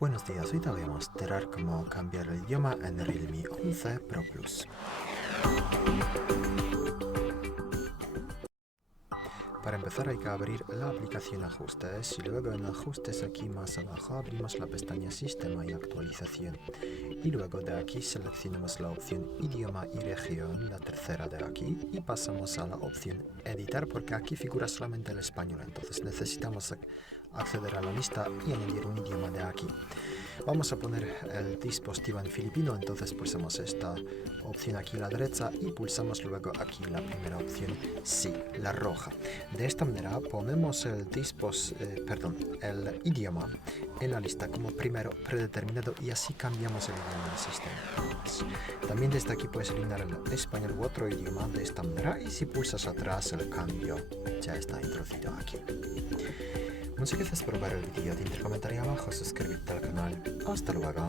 Buenos días, hoy te voy a mostrar cómo cambiar el idioma en Realme 11 Pro Plus. Para empezar hay que abrir la aplicación Ajustes y luego en Ajustes aquí más abajo abrimos la pestaña Sistema y Actualización y luego de aquí seleccionamos la opción Idioma y Región, la tercera de aquí, y pasamos a la opción Editar porque aquí figura solamente el español, entonces necesitamos acceder a la lista y añadir un idioma de aquí. Vamos a poner el dispositivo en filipino, entonces pulsamos esta opción aquí a la derecha y pulsamos luego aquí la primera opción, sí, la roja. De esta manera ponemos el idioma en la lista como primero predeterminado y así cambiamos el idioma del sistema. También desde aquí puedes eliminar el español u otro idioma de esta manera y si pulsas atrás el cambio ya está introducido aquí. Muchas gracias por ver el vídeo, te comentario abajo, suscribirte al canal. Hasta luego.